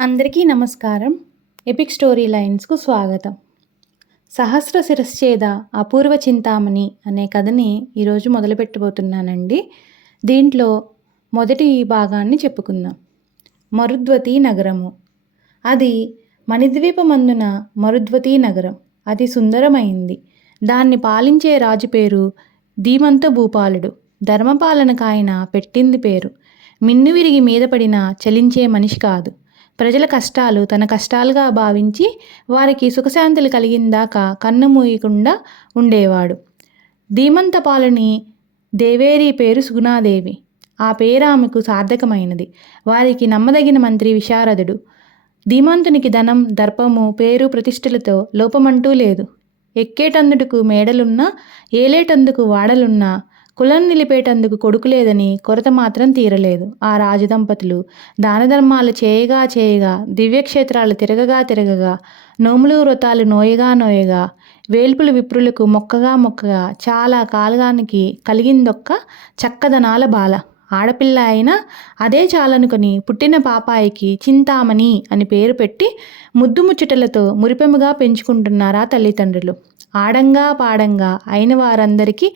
అందరికీ నమస్కారం. Epic story లైన్స్‌కు స్వాగతం. 'సహస్ర శిరశ్ఛేద అపూర్వ చింతామణి' అనే కథని ఈరోజు మొదలుపెట్టబోతున్నానండి. దీంట్లో మొదటి భాగాన్ని చెప్పుకుందాం. మరుద్వతి నగరము. అది మణిద్వీపమందున మరుద్వతి నగరం. అది సుందరమైంది. దాన్ని పాలించే రాజు పేరు ధీమంత భూపాలుడు. ధర్మపాలనకాయన పెట్టింది పేరు. మిన్నువిరిగి మీద పడినా చలించే మనిషి కాదు. ప్రజల కష్టాలు తన కష్టాలుగా భావించి వారికి సుఖశాంతులు కలిగిందాకా కన్ను మూయకుండా ఉండేవాడు. ధీమంతపాలుని దేవేరి పేరు సుగుణాదేవి. ఆ పేరు ఆమెకు సార్థకమైనది. వారికి నమ్మదగిన మంత్రి విశారదుడు. ధీమంతునికి ధనం, దర్పము, పేరు, ప్రతిష్టలతో లోపమంటూ లేదు. ఎక్కేటందుకు మేడలున్నా, ఏలేటందుకు వాడలున్నా, కులం నిలిపేటందుకు కొడుకు లేదని కొరత మాత్రం తీరలేదు. ఆ రాజదంపతులు దానధర్మాలు చేయగా దివ్యక్షేత్రాలు తిరగగా నోములు వ్రతాలు నోయగా వేల్పులు విప్రులకు మొక్కగా చాలా కాలానికి కలిగిందొక్క చక్కదనాల బాల. ఆడపిల్ల అయినా అదే చాలనుకొని పుట్టిన పాపాయికి చింతామణి అని పేరు పెట్టి ముద్దు ముచ్చటలతో మురిపెముగా పెంచుకుంటున్నారా తల్లిదండ్రులు. ఆడంగా పాడంగా అయిన వారందరికీ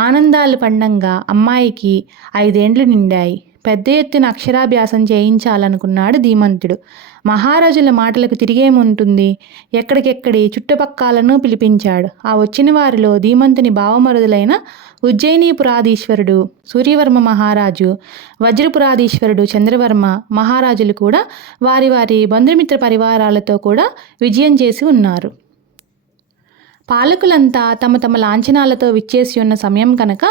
ఆనందాలు పండంగా అమ్మాయికి 5 ఏండ్లు నిండాయి. పెద్ద ఎత్తున అక్షరాభ్యాసం చేయించాలనుకున్నాడు ధీమంతుడు. మహారాజుల మాటలకు తిరిగేముంటుంది. ఎక్కడికెక్కడి చుట్టుపక్కలను పిలిపించాడు. ఆ వచ్చిన వారిలో ధీమంతుని భావమరుదులైన ఉజ్జయినీపురాధీశ్వరుడు సూర్యవర్మ మహారాజు, వజ్రపురాధీశ్వరుడు చంద్రవర్మ మహారాజులు కూడా వారి వారి బంధుమిత్ర పరివారాలతో కూడా విజయం చేసి ఉన్నారు. పాలకులంతా తమ తమ లాంఛనాలతో విచ్చేసి ఉన్న సమయం కనుక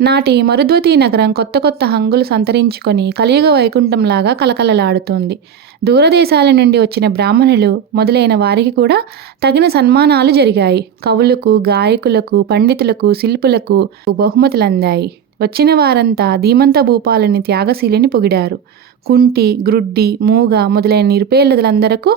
నాటి మరుద్వతి నగరం కొత్త హంగులు సంతరించుకొని కలియుగ వైకుంఠంలాగా కలకలలాడుతోంది. దూరదేశాల నుండి వచ్చిన బ్రాహ్మణులు మొదలైన వారికి కూడా తగిన సన్మానాలు జరిగాయి. కవులకు, గాయకులకు, పండితులకు, శిల్పులకు బహుమతులందాయి. వచ్చిన వారంతా ధీమంత భూపాలుని త్యాగశీలిని పొగిడారు. కుంటి, గ్రుడ్డి, మూగ మొదలైన నిరుపేదలందరకు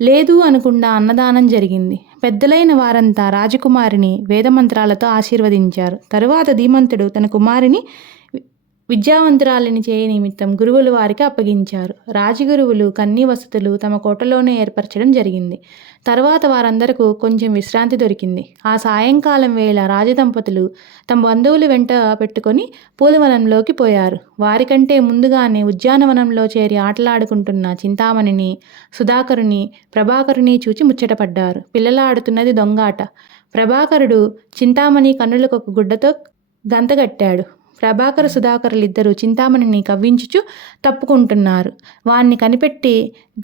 లేదు అనకుండా అన్నదానం జరిగింది. పెద్దలైన వారంతా రాజకుమారిని వేదమంత్రాలతో ఆశీర్వదించారు. తరువాత ధీమంతుడు తన కుమారిని విద్యావంతురాలిని చేయ నిమిత్తం గురువులు వారికి అప్పగించారు. రాజగురువులు కన్నీ వసతులు తమ కోటలోనే ఏర్పరచడం జరిగింది. తర్వాత వారందరకు కొంచెం విశ్రాంతి దొరికింది. ఆ సాయంకాలం వేళ రాజదంపతులు తమ బంధువులు వెంట పెట్టుకొని పూలవనంలోకి పోయారు. వారికంటే ముందుగానే ఉద్యానవనంలో చేరి ఆటలాడుకుంటున్న చింతామణిని, సుధాకరుని, ప్రభాకరుని చూచి ముచ్చటపడ్డారు. పిల్లలాడుతున్నది దొంగాట. ప్రభాకరుడు చింతామణి కన్నులకొక గుడ్డతో గంతగట్టాడు. ప్రభాకర సుధాకరులిద్దరూ చింతామణిని కవ్వించుచు తప్పుకుంటున్నారు. వాణ్ణి కనిపెట్టి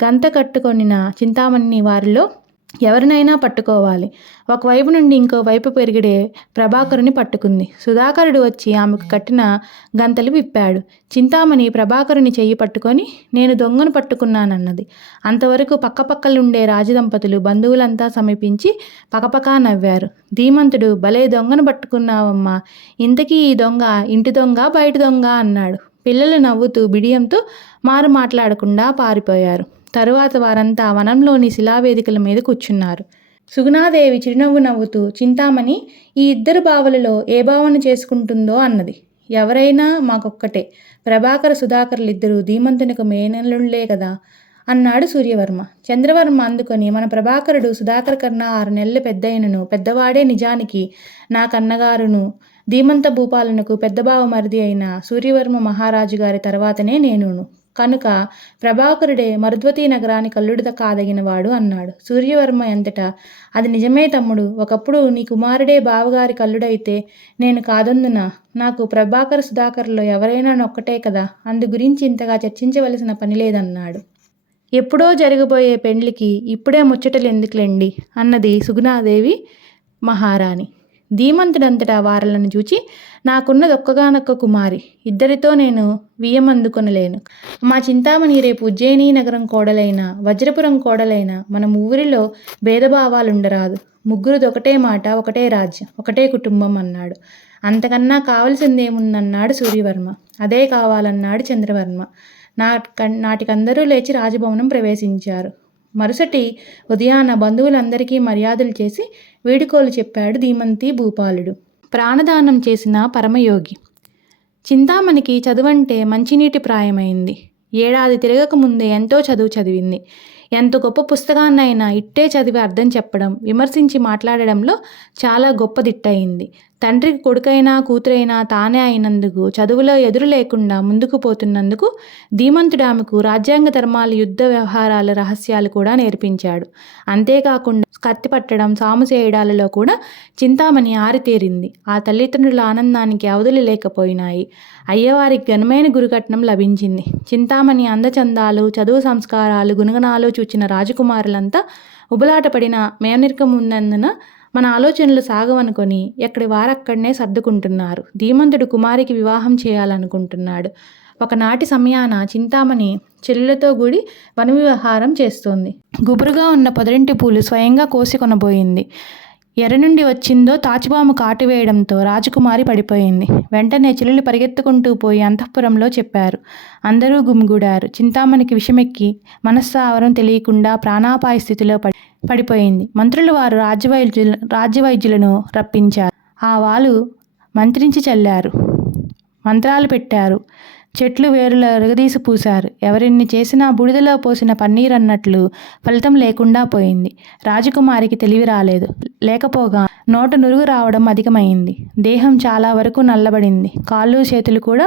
గంత కట్టుకొనిన చింతామణిని వారిలో ఎవరినైనా పట్టుకోవాలి. ఒకవైపు నుండి ఇంకో వైపు పెరిగిడే ప్రభాకరుని పట్టుకుంది. సుధాకరుడు వచ్చి ఆమెకు కట్టిన గంతలు విప్పాడు. చింతామణి ప్రభాకరుని చెయ్యి పట్టుకొని నేను దొంగను పట్టుకున్నానన్నది. అంతవరకు పక్కపక్కలుండే రాజదంపతులు బంధువులంతా సమీపించి పకపకా నవ్వారు. ధీమంతుడు భలే దొంగను పట్టుకున్నావమ్మా, ఇంతకీ ఈ దొంగ ఇంటి దొంగ బయట దొంగ అన్నాడు. పిల్లలు నవ్వుతూ బిడియంతో మారు మాట్లాడకుండా పారిపోయారు. తరువాత వారంతా వనంలోని శిలావేదికల మీద కూర్చున్నారు. సుగుణాదేవి చిరునవ్వు నవ్వుతూ చింతామణి ఈ ఇద్దరు బావలలో ఏ భావన చేసుకుంటుందో అన్నది. ఎవరైనా మాకొక్కటే. ప్రభాకర సుధాకర్లిద్దరూ ధీమంతునికి మేనల్లుళ్లే కదా అన్నాడు సూర్యవర్మ. చంద్రవర్మ అందుకొని మన ప్రభాకరుడు సుధాకర్ కన్నా 6 నెలలు పెద్దయినను పెద్దవాడే నిజానికి నా కన్నగారును ధీమంత భూపాలనకు పెద్ద బావ మరిది అయిన సూర్యవర్మ మహారాజు గారి తర్వాతనే నేనును. కనుక ప్రభాకరుడే మరుద్వతి నగరానికి అల్లుడు కాదగినవాడు అన్నాడు. సూర్యవర్మ ఎంతటా అది నిజమే తమ్ముడు. ఒకప్పుడు నీ కుమారుడే బావగారి కల్లుడైతే నేను కాదొందునా? నాకు ప్రభాకర సుధాకర్లో ఎవరైనా నొక్కటే కదా, అందు గురించి ఇంతగా చర్చించవలసిన పని లేదన్నాడు. ఎప్పుడో జరగబోయే పెండ్లికి ఇప్పుడే ముచ్చటలు ఎందుకులేండి అన్నది సుగుణాదేవి మహారాణి. ధీమంతుడంతటా వారలను చూచి నాకున్నది ఒక్కగానొక్క కుమారి, ఇద్దరితో నేను వియ్యమందుకొనలేను. మా చింతామణి రేపు ఉజ్జయిని నగరం కోడలైన వజ్రపురం కోడలైన మన ముగ్గురిలో భేదభావాలుండరాదు. ముగ్గురుది ఒకటే మాట, ఒకటే రాజ్యం, ఒకటే కుటుంబం అన్నాడు. అంతకన్నా కావలసిందేముందన్నాడు సూర్యవర్మ. అదే కావాలన్నాడు చంద్రవర్మ. నాటికందరూ లేచి రాజభవనం ప్రవేశించారు. మరుసటి ఉదయాన బంధువులందరికీ మర్యాదలు చేసి వీడుకోలు చెప్పాడు ధీమంతి భూపాలుడు. ప్రాణదానం చేసిన పరమయోగి. చింతామణికి చదువంటే మంచినీటి ప్రాయమైంది. ఏడాది తిరగకముందే ఎంతో చదువు చదివింది. ఎంత గొప్ప పుస్తకాన్నైనా ఇట్టే చదివి అర్థం చెప్పడం, విమర్శించి మాట్లాడడంలో చాలా గొప్ప దిట్టయింది. తండ్రికి కొడుకైనా కూతురైనా తానే అయినందుకు, చదువులో ఎదురు లేకుండా ముందుకు పోతున్నందుకు ధీమంతుడామెకు రాజ్యాంగ ధర్మాలు, యుద్ధ వ్యవహారాల రహస్యాలు కూడా నేర్పించాడు. అంతేకాకుండా కత్తి పట్టడం, సాము చేయడాలలో కూడా చింతామణి ఆరితేరింది. ఆ తల్లిదండ్రుల ఆనందానికి అవధులు లేకపోయినాయి. అయ్యవారికి ఘనమైన గురుకట్నం లభించింది. చింతామణి అందచందాలు, చదువు సంస్కారాలు, గుణగణాలు చూచిన రాజకుమారులంతా ఉబలాటపడిన మేనరికమున్నందున మన ఆలోచనలు సాగవనుకొని ఎక్కడి వారక్కడనే సర్దుకుంటున్నారు. ధీమంతుడు కుమారికి వివాహం చేయాలనుకుంటున్నాడు. ఒకనాటి సమయాన చింతామణి చెల్లులతో కూడి వనవిహారం చేస్తోంది. గుబురుగా ఉన్న పొదరింటి పూలు స్వయంగా కోసి కొనబోయింది. ఎర్ర నుండి వచ్చిందో తాచుపాము కాటు వేయడంతో రాజకుమారి పడిపోయింది. వెంటనే చెల్లెలు పరిగెత్తుకుంటూ పోయి అంతఃపురంలో చెప్పారు. అందరూ గుమిగూడారు. చింతామణికి విషమెక్కి మనస్సావరం తెలియకుండా ప్రాణాపాయ స్థితిలో పడిపోయింది. మంత్రులు వారు రాజ్యవైద్యులను రప్పించారు. ఆ వాలు మంత్రించి చల్లారు, మంత్రాలు పెట్టారు, చెట్లు వేరుల ఎరగదీసి పూశారు. ఎవరిన్ని చేసినా బూడిదలో పోసిన పన్నీర్ అన్నట్లు ఫలితం లేకుండా పోయింది. రాజకుమారికి తెలివి రాలేదు. లేకపోగా నోట నురుగు రావడం అధికమైంది. దేహం చాలా వరకు నల్లబడింది. కాళ్ళు చేతులు కూడా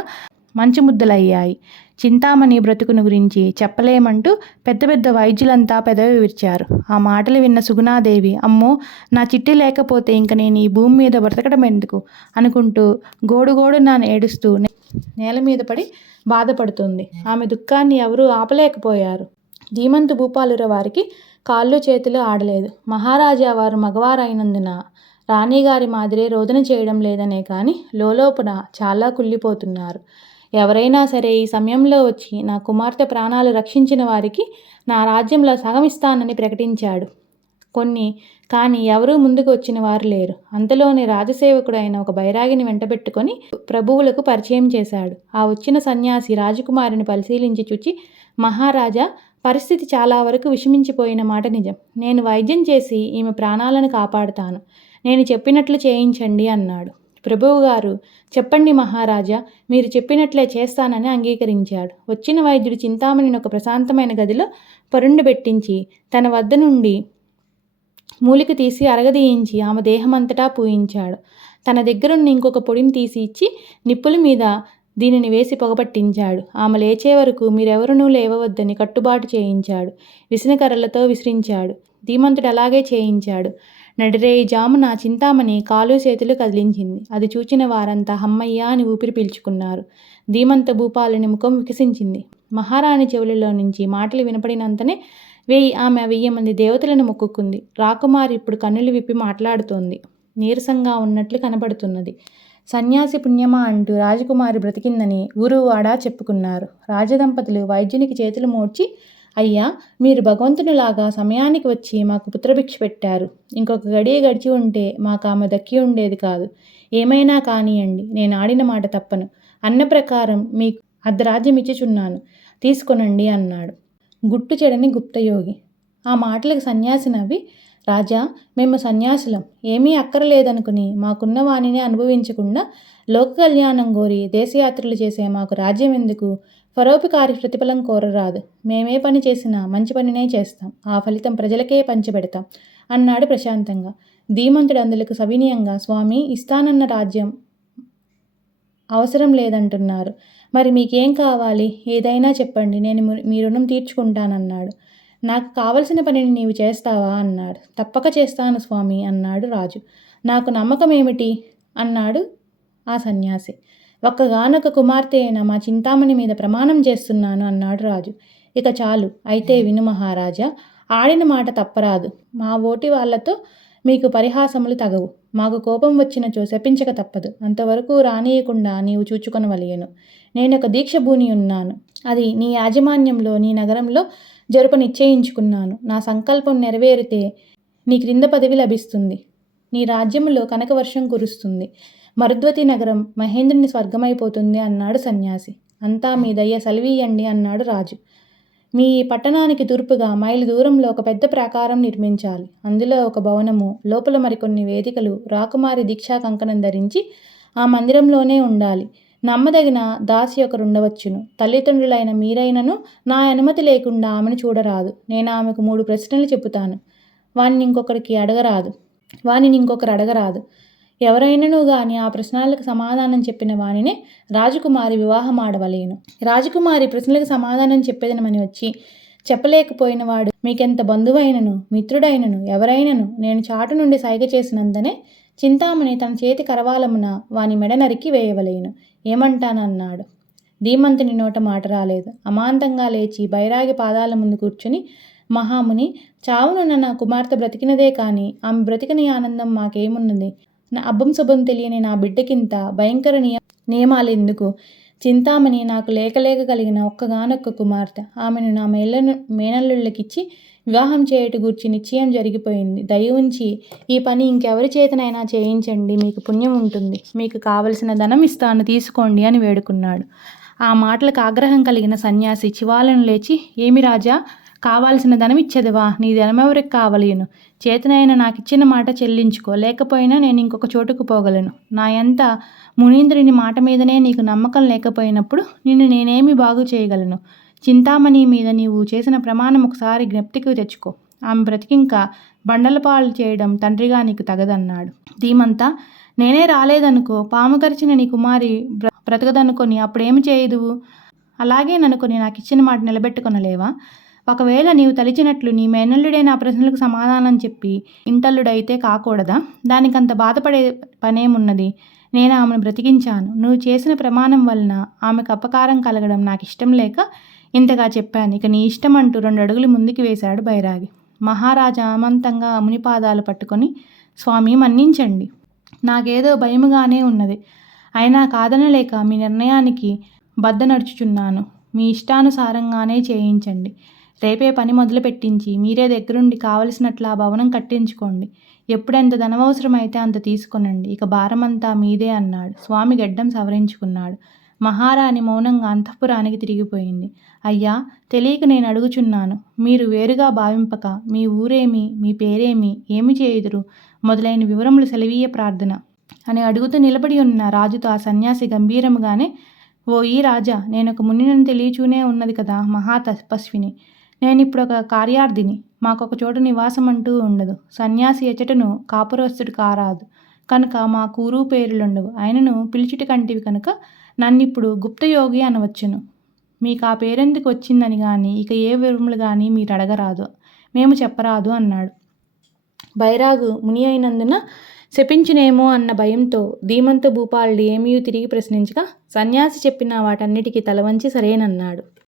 మంచు ముద్దలయ్యాయి. చింతామణి బ్రతుకును గురించి చెప్పలేమంటూ పెద్ద పెద్ద వైద్యులంతా పెదవి విరిచారు. ఆ మాటలు విన్న సుగుణాదేవి, అమ్మో, నా చిట్టి లేకపోతే ఇంక నేను ఈ భూమి మీద బ్రతకడం ఎందుకు అనుకుంటూ గోడుగోడున ఏడుస్తూ నేల మీద పడి బాధపడుతుంది. ఆమె దుఃఖాన్ని ఎవరూ ఆపలేకపోయారు. ధీమంతు భూపాలుర వారికి కాళ్ళు చేతులు ఆడలేదు. మహారాజా వారు మగవారైనందున రాణిగారి మాదిరే రోదన చేయడం లేదనే కానీ లోలోపున చాలా కుళ్ళిపోతున్నారు. ఎవరైనా సరే ఈ సమయంలో వచ్చి నా కుమార్తె ప్రాణాలు రక్షించిన వారికి నా రాజ్యంలో సగం ఇస్తానని ప్రకటించాడు. కానీ ఎవరూ ముందుకు వచ్చిన వారు లేరు. అంతలోనే రాజసేవకుడైన ఒక బైరాగిని వెంటబెట్టుకొని ప్రభువులకు పరిచయం చేశాడు. ఆ వచ్చిన సన్యాసి రాజకుమారిని పరిశీలించి చూచి, మహారాజా, పరిస్థితి చాలా వరకు విషమించిపోయిన మాట నిజం. నేను వైద్యం చేసి ఈమె ప్రాణాలను కాపాడుతాను. నేను చెప్పినట్లు చేయించండి అన్నాడు. ప్రభువుగారు, చెప్పండి మహారాజా, మీరు చెప్పినట్లే చేస్తానని అంగీకరించాడు. వచ్చిన వైద్యుడు చింతామణిని ఒక ప్రశాంతమైన గదిలో పరుండబెట్టించి తన వద్ద నుండి మూలిక తీసి అరగదీయించి ఆమె దేహమంతటా పూయించాడు. తన దగ్గరున్న ఇంకొక పొడిని తీసి ఇచ్చి నిప్పుల మీద దీనిని వేసి పొగపట్టించాడు. ఆమె లేచే వరకు మీరెవరునూ లేవవద్దని కట్టుబాటు చేయించాడు. విసనకర్రలతో విసిరించాడు. ధీమంతుడు అలాగే చేయించాడు. నడిరేయి జామున చింతామణి కాలు చేతులు కదిలించింది. అది చూచిన వారంతా హమ్మయ్యా అని ఊపిరి పీల్చుకున్నారు. ధీమంత భూపాలుని ముఖం వికసించింది. మహారాణి చెవులలో నుంచి మాటలు వినపడినంతనే ఆమె 1000 మంది దేవతలను మొక్కుకుంది. రాకుమారి ఇప్పుడు కన్నులు విప్పి మాట్లాడుతోంది. నీరసంగా ఉన్నట్లు కనబడుతున్నది. సన్యాసి పుణ్యమా అంటూ రాజకుమారి బ్రతికిందని ఊరు వాడా చెప్పుకున్నారు. రాజదంపతులు వైద్యునికి చేతులు మోడ్చి, అయ్యా, మీరు భగవంతునిలాగా సమయానికి వచ్చి మాకు పుత్రభిక్ష పెట్టారు. ఇంకొక గడియ గడిచి ఉంటే మాకు ఆమె దక్కి ఉండేది కాదు. ఏమైనా కానియండి, నేను ఆడిన మాట తప్పను. అన్న ప్రకారం మీకు అర్ధరాజ్యం ఇచ్చిచున్నాను, తీసుకొనండి అన్నాడు. గుట్టు చెడని గుప్తయోగి. ఆ మాటలకు సన్యాసి నవ్వి, రాజా, మేము సన్యాసులం, ఏమీ అక్కరలేదనుకుని మాకున్న వాణిని అనుభవించకుండా లోక కళ్యాణం కోరి దేశయాత్రలు చేసే మాకు రాజ్యం ఎందుకు? పరోపకారి ప్రతిఫలం కోరరాదు. మేమే పని చేసినా మంచి పనినే చేస్తాం. ఆ ఫలితం ప్రజలకే పంచిపెడతాం అన్నాడు ప్రశాంతంగా. ధీమంతుడు అందులకు సవినయంగా, స్వామి, ఇస్తానన్న రాజ్యం అవసరం లేదంటున్నారు. మరి మీకేం కావాలి? ఏదైనా చెప్పండి, నేను మీ రుణం తీర్చుకుంటానన్నాడు. నాకు కావలసిన పనిని నీవు చేస్తావా అన్నాడు. తప్పక చేస్తాను స్వామి అన్నాడు రాజు. నాకు నమ్మకం ఏమిటి అన్నాడు ఆ సన్యాసి. ఒక్కగానొక కుమార్తె అయిన మా చింతామణి మీద ప్రమాణం చేస్తున్నాను అన్నాడు రాజు. ఇక చాలు, అయితే విను మహారాజా, ఆడిన మాట తప్పరాదు. మా ఓటి వాళ్లతో మీకు పరిహాసములు తగవు. మాకు కోపం వచ్చినచో శపించక తప్పదు. అంతవరకు రానియకుండా నీవు చూచుకొనవలయను. నేనొక దీక్ష భూని ఉన్నాను. అది నీ యాజమాన్యంలో నీ నగరంలో జరుపు నిశ్చయించుకున్నాను. నా సంకల్పం నెరవేరితే నీ క్రింద పదవి లభిస్తుంది. నీ రాజ్యములో కనకవర్షం కురుస్తుంది. మరుద్వతి నగరం మహేంద్రుని స్వర్గమైపోతుంది అన్నాడు సన్యాసి. అంతా మీ దయ్య సెలవీయండి అన్నాడు రాజు. మీ పట్టణానికి తూర్పుగా మైలు దూరంలో ఒక పెద్ద ప్రాకారం నిర్మించాలి. అందులో ఒక భవనము, లోపల మరికొన్ని వేదికలు. రాకుమారి దీక్షా కంకణం ధరించి ఆ మందిరంలోనే ఉండాలి. నమ్మదగిన దాసి ఒకరుండవచ్చును. తల్లిదండ్రులైన మీరైనను నా అనుమతి లేకుండా ఆమెను చూడరాదు. నేను ఆమెకు 3 ప్రశ్నలు చెబుతాను. వానిని ఇంకొకరు అడగరాదు. ఎవరైనను గాని ఆ ప్రశ్నలకు సమాధానం చెప్పిన వానినే రాజకుమారి వివాహమాడవలేను. రాజకుమారి ప్రశ్నలకు సమాధానం చెప్పేదనమని వచ్చి చెప్పలేకపోయిన వాడు మీకెంత బంధువైనను మిత్రుడైనను ఎవరైనను నేను చాటు నుండి సైగ చేసినంతనే చింతామణి తన చేతి కరవాలమున వాని మెడ నరికి వేయవలేను. ఏమంటానన్నాడు. ధీమంతుని నోట మాట రాలేదు. అమాంతంగా లేచి బైరాగి పాదాల ముందు కూర్చుని, మహాముని, చావునున్న నా కుమార్తె బ్రతికినదే కానీ ఆమె బ్రతికని ఆనందం మాకేమున్నది? నా అబ్బం శుభం తెలియని నా బిడ్డకింత భయంకర నియమాలెందుకు? చింతామణి నాకు లేక కలిగిన ఒక్కగానొక్క కుమార్తె. ఆమెను నా మేనల్లుళ్ళకిచ్చి వివాహం చేయుట గూర్చి నిశ్చయం జరిగిపోయింది. దయ ఉంచి ఈ పని ఇంకెవరి చేతనైనా చేయించండి, మీకు పుణ్యం ఉంటుంది. మీకు కావలసిన ధనం ఇస్తాను, తీసుకోండి అని వేడుకున్నాడు. ఆ మాటలకు ఆగ్రహం కలిగిన సన్యాసి చివాలను లేచి, ఏమి రాజా, కావాల్సిన ధనం ఇచ్చేదవా? నీ ధనమెవరికి కావలేను? చేతనైనా నాకిచ్చిన మాట చెల్లించుకో, లేకపోయినా నేను ఇంకొక చోటుకు పోగలను. నా ఎంత మునీంద్రుని మాట మీదనే నీకు నమ్మకం లేకపోయినప్పుడు నిన్ను నేనేమి బాగు చేయగలను? చింతామణి మీద నీవు చేసిన ప్రమాణం ఒకసారి జ్ఞప్తికి తెచ్చుకో. ఆమె బ్రతికింకా బండలపాలు చేయడం తండ్రిగా నీకు తగదన్నాడు. ధీమంతా, నేనే రాలేదనుకో, పాము కరిచిన నీ కుమారి బ్రతకదనుకొని అప్పుడేమి చేయదువు? అలాగే ననుకొని నాకిచ్చిన మాట నిలబెట్టుకొనలేవా? ఒకవేళ నీవు తలిచినట్లు నీ మేనల్లుడే నా ప్రశ్నలకు సమాధానం చెప్పి ఇంటల్లుడైతే కాకూడదా? దానికంత బాధపడే పనేమున్నది? నేను ఆమెను బ్రతికించాను. నువ్వు చేసిన ప్రమాణం వలన ఆమెకు అపకారం కలగడం నాకు ఇష్టం లేక ఇంతగా చెప్పాను. ఇక నీ ఇష్టం అంటూ 2 అడుగులు ముందుకు వేశాడు బైరాగి. మహారాజా అమంతంగా మునిపాదాలు పట్టుకొని, స్వామి, మన్నించండి. నాకేదో భయముగానే ఉన్నది. అయినా కాదనలేక మీ నిర్ణయానికి బద్ద నడుచుచున్నాను. మీ ఇష్టానుసారంగానే చేయించండి. రేపే పని మొదలు పెట్టించి మీరే దగ్గరుండి కావలసినట్లు ఆ భవనం కట్టించుకోండి. ఎప్పుడెంత ధనవసరమైతే అంత తీసుకొనండి. ఇక భారమంతా మీదే అన్నాడు. స్వామి గడ్డం సవరించుకున్నాడు. మహారాణి మౌనంగా అంతఃపురానికి తిరిగిపోయింది. అయ్యా, తెలియక నేను అడుగుచున్నాను. మీరు వేరుగా భావింపక మీ ఊరేమి, మీ పేరేమి, ఏమి చేయుదురు మొదలైన వివరములు సెలవీయ ప్రార్థన అని అడుగుతూ నిలబడి ఉన్న రాజుతో ఆ సన్యాసి గంభీరముగానే, ఓ ఈ రాజా, నేనొక మునినని తెలియచూనే ఉన్నది కదా మహా తపస్విని. నేనిప్పుడు ఒక కార్యార్థిని. మాకొక చోట నివాసం అంటూ ఉండదు. సన్యాసి ఎచ్చటను కాపురస్తుడు కారాదు కనుక మా కూరు పేరులుండవు. ఆయనను పిలిచుట కంటివి కనుక నన్నిప్పుడు గుప్తయోగి అనవచ్చును. మీకు ఆ పేరెందుకు వచ్చిందని కానీ ఇక ఏ వివరములు కానీ మీరు అడగరాదు, మేము చెప్పరాదు అన్నాడు. బైరాగు ముని అయినందున శపించునేమో అన్న భయంతో ధీమంత భూపాలుడు ఏమీ తిరిగి ప్రశ్నించగా సన్యాసి చెప్పిన వాటన్నిటికీ తలవంచి సరేనన్నాడు.